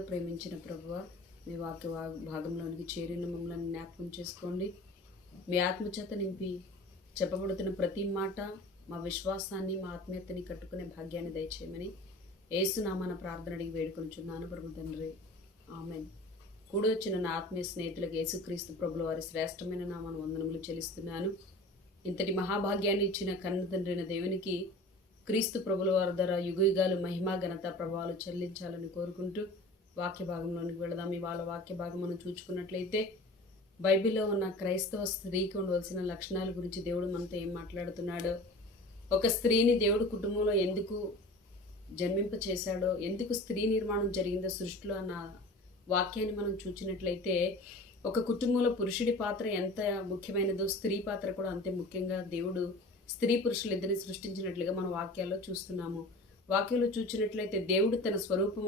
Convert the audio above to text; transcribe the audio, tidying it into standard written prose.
ఎంతగా ప్రేమించిన ప్రభువా, మీ వాక్య భాగంలోనికి చేరిన మమ్మల్ని జ్ఞాపకం చేసుకోండి. మీ ఆత్మచేత నింపి చెప్పబడుతున్న ప్రతి మాట మా విశ్వాసాన్ని, మా ఆత్మీయతని కట్టుకునే భాగ్యాన్ని దయచేయమని యేసునామాన ప్రార్థన అడిగి వేడుకొనుచున్నాను ప్రభు తండ్రి. ఆమేన్. కూడి వచ్చిన నా ఆత్మీయ స్నేహితులకు యేసుక్రీస్తు ప్రభుల వారి శ్రేష్టమైన నామాను వందనములు చెల్లిస్తున్నాను. ఇంతటి మహాభాగ్యాన్ని ఇచ్చిన కన్న తండ్రైన దేవునికి క్రీస్తు ప్రభుల వారి ద్వారా యుగయుగాలు మహిమా ఘనత ప్రభావాలు చెల్లించాలని కోరుకుంటూ వాక్య భాగంలోనికి వెళదాం. ఇవాళ వాక్య భాగం మనం చూసుకున్నట్లయితే బైబిల్లో ఉన్న క్రైస్తవ స్త్రీకి ఉండవలసిన లక్షణాల గురించి దేవుడు మనతో ఏం మాట్లాడుతున్నాడో, ఒక స్త్రీని దేవుడు కుటుంబంలో ఎందుకు జన్మింప చేశాడో, ఎందుకు స్త్రీ నిర్మాణం జరిగిందో సృష్టిలో అన్న వాక్యాన్ని మనం చూసినట్లయితే, ఒక కుటుంబంలో పురుషుడి పాత్ర ఎంత ముఖ్యమైనదో స్త్రీ పాత్ర కూడా అంతే ముఖ్యంగా దేవుడు స్త్రీ పురుషులు ఇద్దరిని సృష్టించినట్లుగా మనం వాక్యాల్లో చూస్తున్నాము. వాక్యంలో చూసినట్లయితే దేవుడు తన స్వరూపం